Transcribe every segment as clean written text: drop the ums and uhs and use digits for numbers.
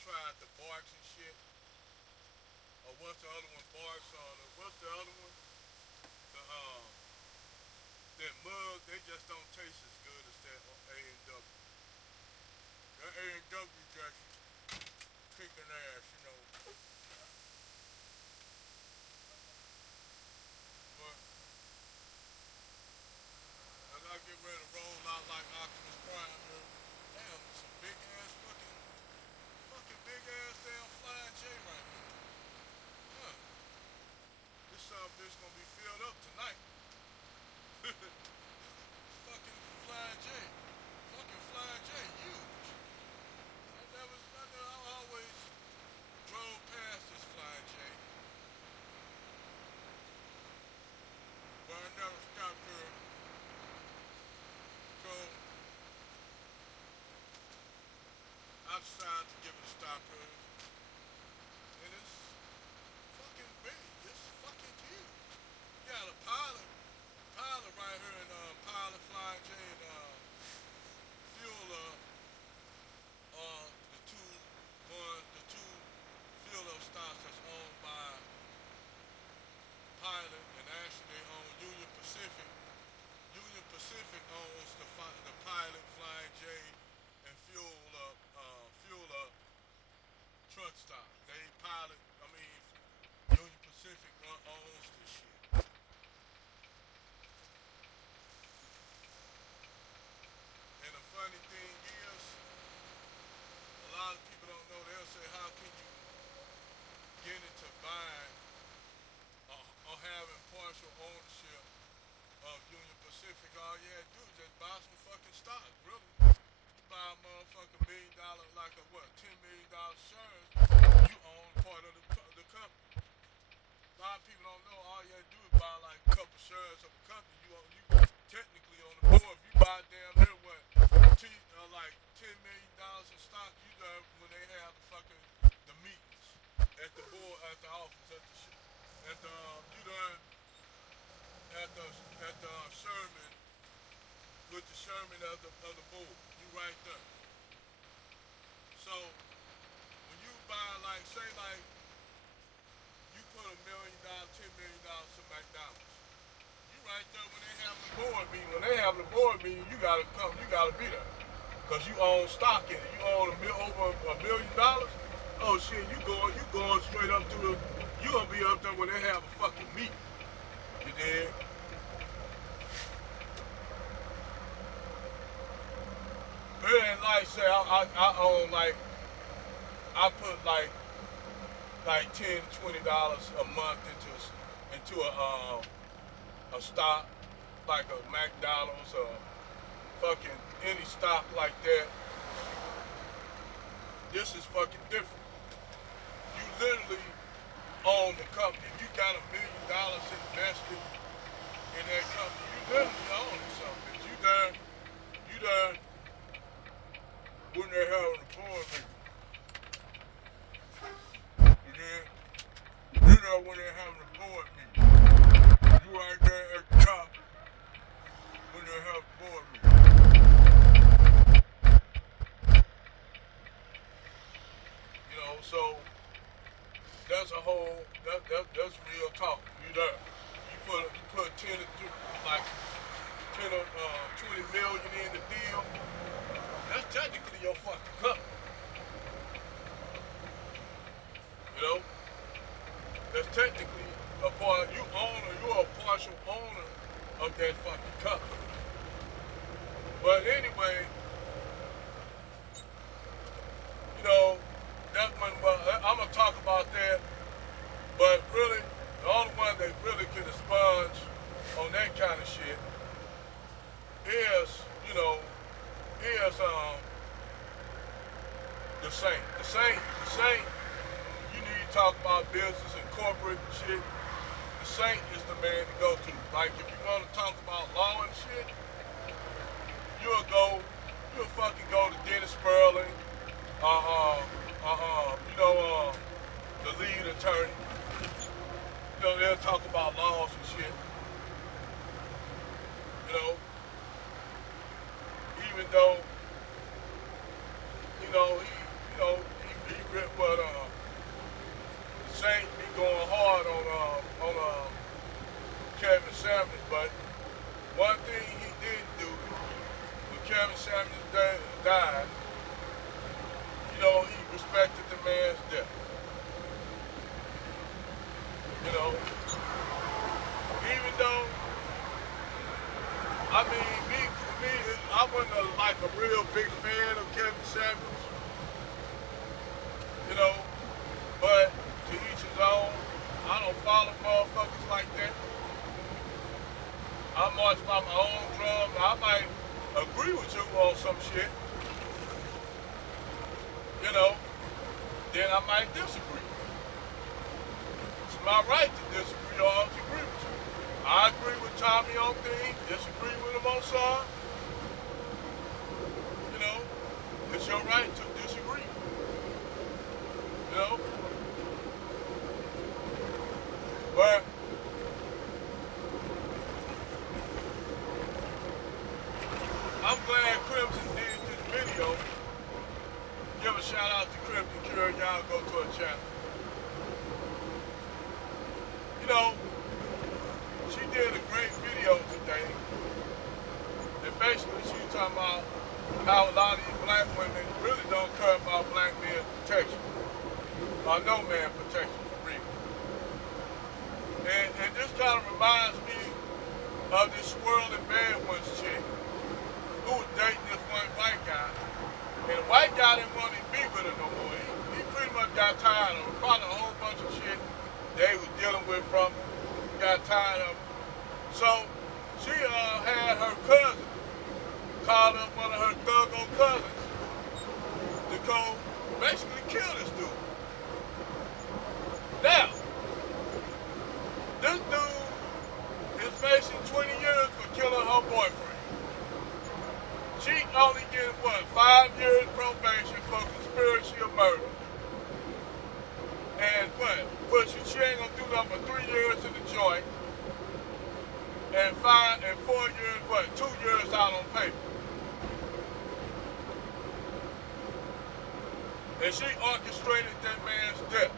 tried the barks and shit, or once the other one barks on, or what's the other one? The that mug, they just don't taste as good as that A and W. That A and W just kicking ass, you know. But as I get ready to roll out like Optimus Prime here, damn, some big ass fucking big ass damn flying J right here. Huh. This bitch gonna be filled up tonight. Fucking flying J. Fucking flying J, huge. I always drove past this flying J, but I never stopped here. So I decided to give it a stop here. And it's fucking big. It's fucking huge. You got a pilot right here in Pilot Flying J and Fuel the two fuel up stocks that's owned by Pilot, and actually they own Union Pacific. Union Pacific owns the Pilot Flying J and fuel up truck stop. They Pilot, I mean Union Pacific owns this shit. And the funny thing is, a lot of people don't know. They'll say, how can you get into buying or having partial ownership of Union Pacific? All you had to do is just buy some fucking stock, really. You buy a motherfucking $1 million, like a what, $10 million shares, you own part of the company. A lot of people don't know. All you have to do is buy like a couple shares of a company. You technically on the board. If you buy damn near what, like $10 million in stock, you done when they have the fucking the meetings at the board, at the office, at the you done at the Sherman with the Sherman of the board. You right there. So when you buy like say like you put $1 million, $10 million to McDonald's. You right there when they have the board meeting. When they have the board meeting, you gotta come. You gotta be there, cause you own stock in it. You own over $1 million. Oh shit, you going straight up to the. You gonna be up there when they have a fucking meeting. You did. And like say I own like I put like $10 to $20 a month into a stock like a McDonald's or fucking any stock like that. This is fucking different. You literally own the company. If you got $1 million invested in that company, you literally own something. You done when they having a board meeting. You did. You know when they having a board meeting. You right there at the top when they have a board meeting. You know, so that's a whole that's real talk. You there. You put 20 million in the deal. That's technically your fucking company. You know? That's technically a part you're a partial owner of that fucking company. But anyway, you know, that's when I'm gonna talk about that. But really, the only one that really can expunge on that kind of shit is, you know, is the Saint. The Saint. You need to talk about business and corporate and shit. The Saint is the man to go to. Like if you want to talk about law and shit, you'll go, you'll fucking go to Dennis Sperling, you know, the lead attorney. You know, they'll talk about laws and shit. You know, even though, you know, he died, he respected the man's death. You know, even though, I mean, me, I wasn't like a real big fan of Kevin Samuels, you know, but to each his own. I don't follow motherfuckers like that. I march by my own drum. I might agree with you on some shit, then I might disagree. It's my right to disagree or to agree with you. I agree with Tommy on things, disagree with him on some. It's your right to disagree. But I'm glad Crimson did this video. Give a shout out to Crimson Cure. Y'all go to her channel. She did a great video today. And basically she was talking about how a lot of these black women really don't care about black men's protection. Or no man protection for real. And this kind of reminds me of this swirling bad ones chick who was dating this one white guy. And the white guy didn't want to be with her no more. He pretty much got tired of her. Probably a whole bunch of shit they was dealing with from him. Got tired of him. So she had her cousin called up one of her thuggo cousins to go basically kill this dude. Now, this dude is facing 20 years for killing her boyfriend. She only getting, 5 years probation for conspiracy of murder. And she ain't gonna do nothing but 3 years in the joint. And 4 years, 2 years out on paper. And she orchestrated that man's death.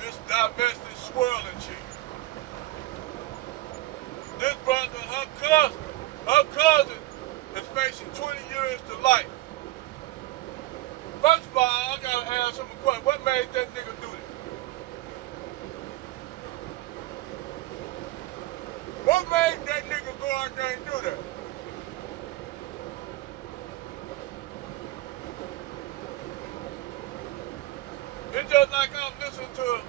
This divested swirling chick. This brother, her cousin is facing 20 years to life. First of all, I gotta ask him a question. What made that nigga do this? What made that nigga go out there and do that? It's just like I'm listening to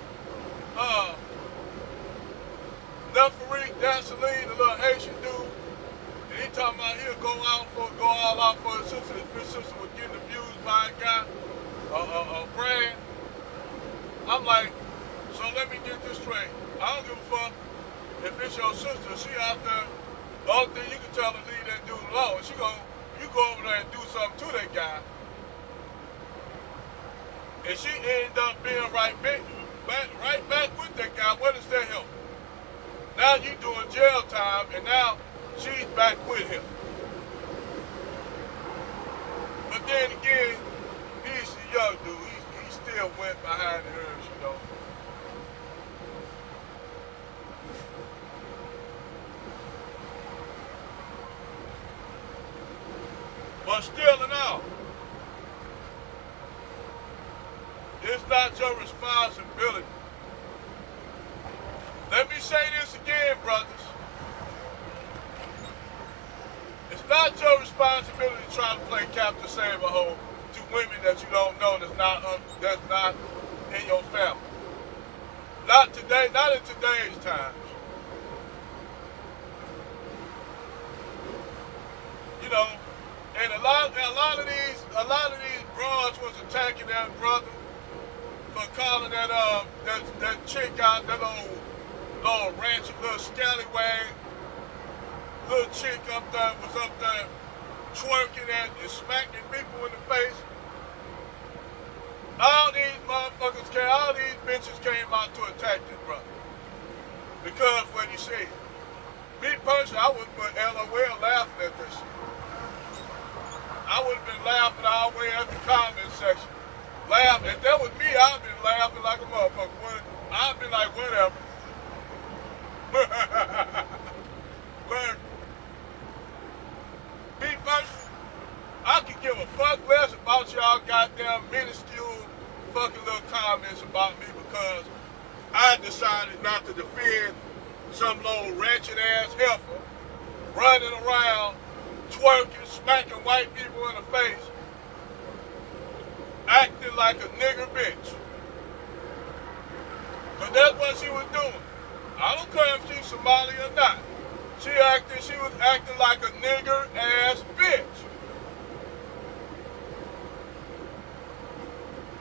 Neferik Gasoline, the little Haitian dude, and he talking about he'll go all out for his sister. If his sister was getting abused by a guy, a brand. I'm like, so let me get this straight. I don't give a fuck if it's your sister. She out there. The only thing you can tell her, leave that dude alone. You go over there and do something to that guy. And she ended up being right back with that guy. What does that help? Now you doing jail time, and now she's back with him. But then again, he's a young dude. He still went behind the hers, But still and all, it's not your responsibility. Let me say this again, brothers. It's not your responsibility to try to play Captain Save a Hole to women that you don't know that's not in your family. Not today, not in today's times. And a lot of these broads was attacking that brother for calling that chick out, that little ranch, little scallywag, little chick was up there twerking and smacking people in the face. All these bitches came out to attack this brother because what he said. Me personally, I would have been LOL laughing at this shit. I would have been laughing all the way at the comment section. Laughing. If that was me, I'd have been laughing like a motherfucker. I'd be like, whatever. But me y'all goddamn minuscule fucking little comments about me because I decided not to defend some little ratchet ass heifer running around, twerking, smacking white people in the face, acting like a nigger bitch. Because that's what she was doing. I don't care if she's Somali or not. She was acting like a nigger ass bitch.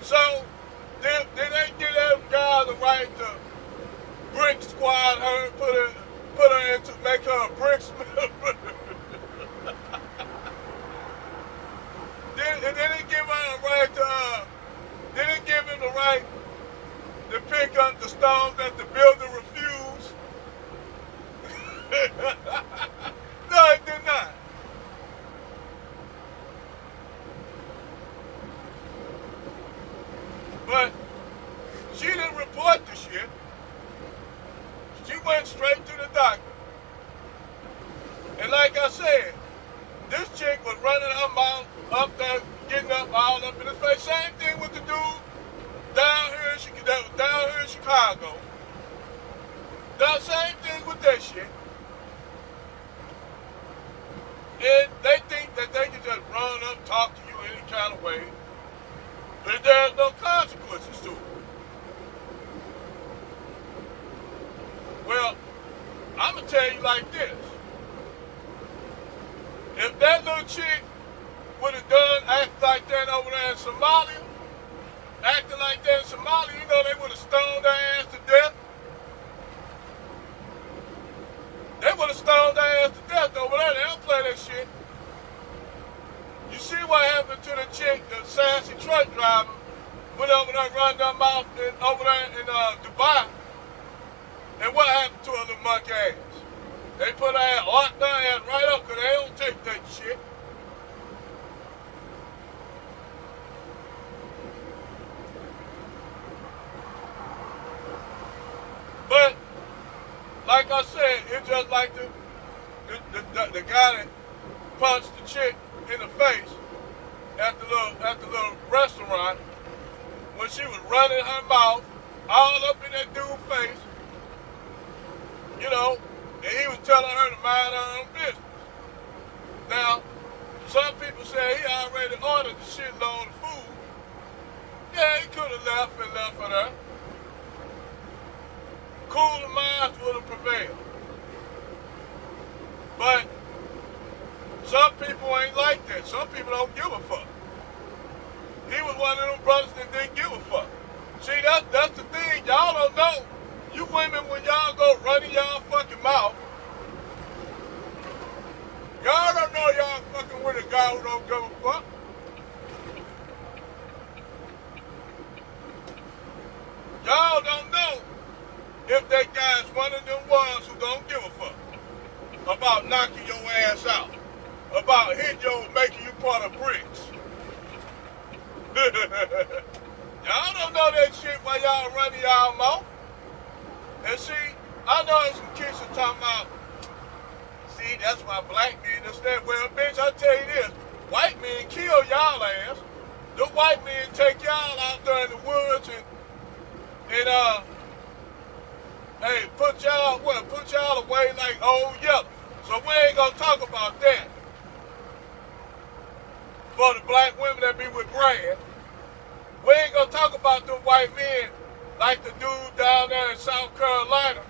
So, did they give that guy the right to brick squad her, put her into, make her a bricksmith? Did they give her the right to, did they give him the right to pick up the stones that the builder refused? No, it did not. But she didn't report the shit. She went straight to the doctor. And like I said, this chick was running her mouth up there, getting up all up in his face. Same thing with the dude down here in Chicago. The same thing with that shit. And they think that they can just run up, talk to you any kind of way. But there's no consequences to it. Well, I'm going to tell you like this. If that little chick would have acted like that over there in Somalia, you know they would have stoned her ass to death. They would have stoned her ass to death over there. They don't play that shit. You see what happened to the chick, the sassy truck driver, went over there and run their mouth over there in Dubai. And what happened to her little monkey ass? They put her ass, locked her ass right up because they don't take that shit. But, like I said, it's just like the guy that punched the chick in the face at the little restaurant when she was running her mouth all up in that dude's face, you know, and he was telling her to mind her own business. Now, some people say he already ordered the shitload of food. Yeah, he could have left her there. Cooler minds would have prevailed. But some people ain't like that. Some people don't give a fuck. He was one of them brothers that didn't give a fuck. See, that's the thing. Y'all don't know. You women, when y'all go running y'all fucking mouth, y'all don't know y'all fucking with a guy who don't give a fuck. Y'all don't know if that guy's one of them ones who don't give a fuck about knocking your ass out, about making you part of bricks. Y'all don't know that shit while y'all running y'all mouth. And see, I know some kids are talking about, see, that's why black men, that's that. Well, bitch, I tell you this, white men kill y'all ass. The white men take y'all out there in the woods and hey, put y'all away like old yellow. So we ain't gonna talk about that. For the black women that be with Brad, we ain't gonna talk about them white men like the dude down there in South Carolina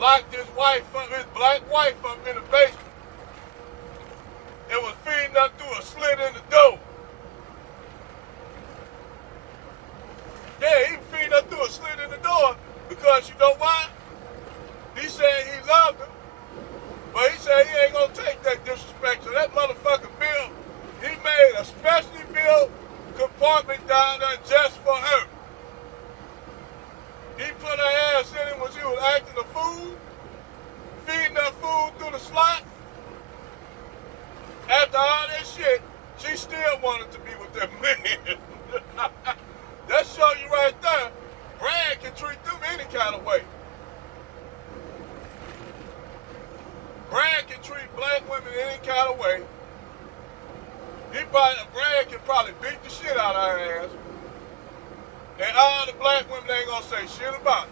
locked his black wife up in the basement and was feeding her through a slit in the door. Yeah, he was feeding her through a slit in the door because you know why? He said he loved her, but he said he ain't gonna take that disrespect. So that motherfucker built, he made a specially built compartment down there just for her. He put her ass in it when she was acting a fool, feeding her food through the slot. After all that shit, she still wanted to be with that man. That show you right there. Brad can treat them any kind of way. Brad can treat black women any kind of way. Brad can probably beat the shit out of her ass, and all the black women ain't gonna say shit about it.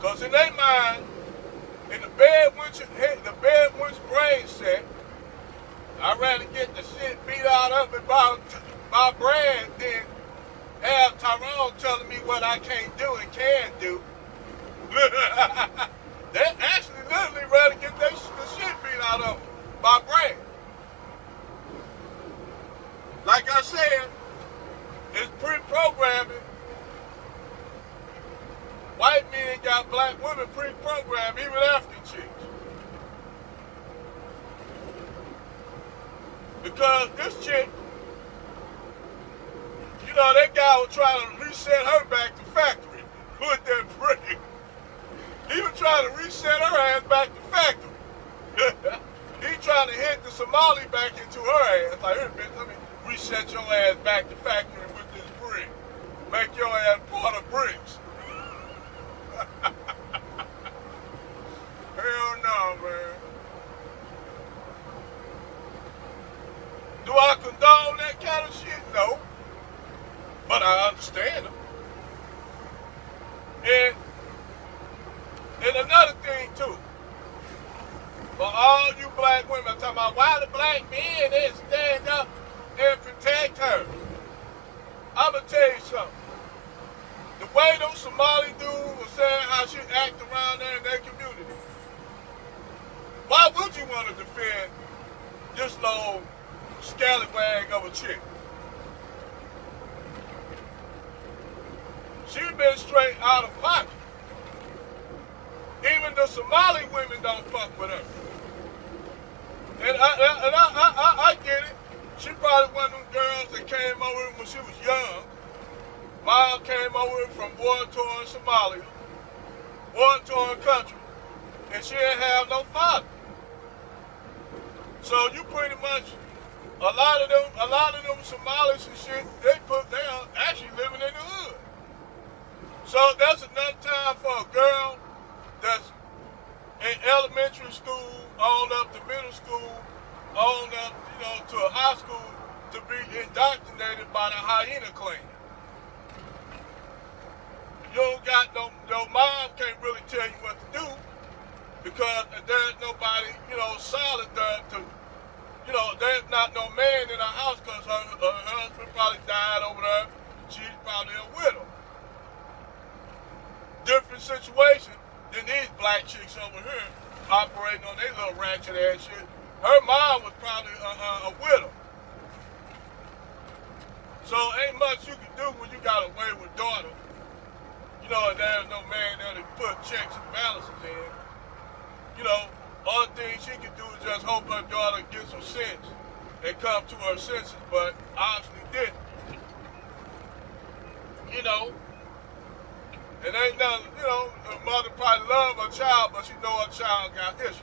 Cause in their mind, in the bed once brain set, I'd rather get the shit beat out of me by Brad than have Tyrone telling me what I can't do and can do. They actually literally rather get the shit beat out of them by Brad. Like I said, it's pre-programming. White men got black women pre-programmed, even African chicks. Because this chick, you know, that guy was trying to reset her back to factory with that brick. He was trying to reset her ass back to factory. He trying to hit the Somali back into her ass. Like, here, bitch, let me reset your ass back to factory with this brick. Make your ass part of bricks. Hell no, man. Do I condone that kind of shit? No. But I understand them. And another thing too, for all you black women, I'm talking about why the black men didn't stand up and protect her. I'm gonna tell you something. The way those Somali dudes were saying how she act around there in their community, why would you want to defend this little scallywag of a chick? She's been straight out of pocket. Even the Somali women don't fuck with her. And I get it. She probably one of them girls that came over when she was young. Mom came over from war-torn Somalia, war-torn country, and she didn't have no father. So you pretty much, a lot of them Somalis and shit, they are actually living in the hood. So that's enough time for a girl that's in elementary school, on up to middle school, on up, to a high school, to be indoctrinated by the hyena clan. You don't got no mom can't really tell you what to do because there's nobody, solid there to, there's not no man in her house because her husband probably died over there. She's probably a widow. Different situation than these black chicks over here operating on their little ratchet ass shit. Her mom was probably a widow. So ain't much you can do when you got a wayward daughter. And there's no man there to put checks and balances in. Only thing she can do is just hope her daughter gets some sense and come to her senses, but obviously didn't. It ain't nothing, the mother probably love her child, but she know her child got issues.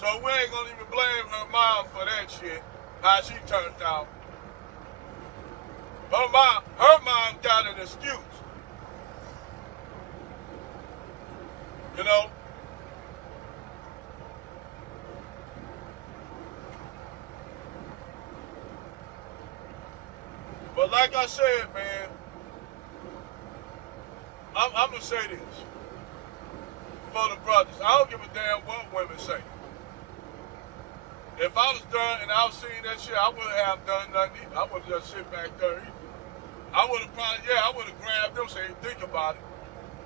So we ain't gonna even blame her mom for that shit, how she turned out. Her mom got an excuse. But like I said, man, I'm gonna say this for the brothers. I don't give a damn what women say. If I was done and I was seeing that shit, I wouldn't have done nothing either. I wouldn't just sit back there either. I would have grabbed them, say, think about it.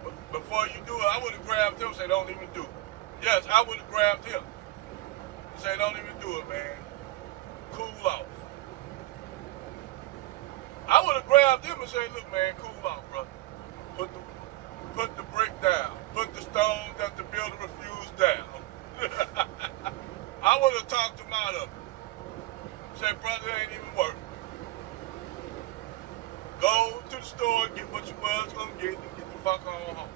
But before you do it, I would have grabbed them, say, don't even do it. Yes, I would have grabbed him. Say, don't even do it, man. Cool off. I would have grabbed him and say, look, man, cool off, brother. Put the brick down. Put the stone that the builder refused down. I would have talked him out of it. Say, brother, it ain't even worth it. Go to the store, get what you was gonna get, and get the fuck on home.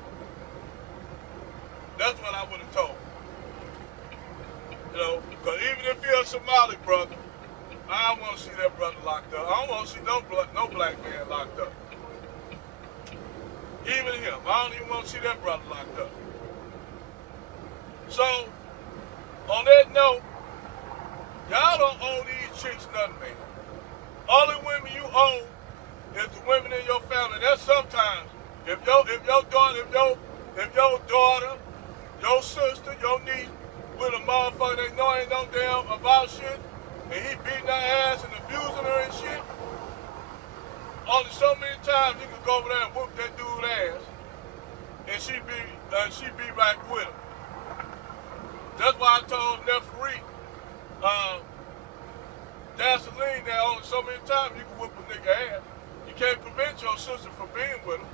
That's what I would have told him. Because even if you're a Somali brother, I don't want to see that brother locked up. I don't want to see no black man locked up. Even him. I don't even want to see that brother locked up. So, on that note, y'all don't owe these chicks nothing, man. Only women you owe is the women in your family. That's sometimes if your daughter, your sister, your niece with a motherfucker they know ain't no damn about shit, and he beating her ass and abusing her and shit. Only so many times you can go over there and whoop that dude's ass, and she be back with him. That's why I told Neferee, Gasoline that only so many times you can whoop a nigga ass. You can't prevent your sister from being with him.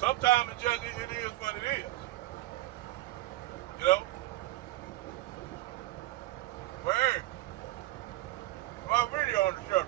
Sometimes it is what it is. You know? Well, my video on the show.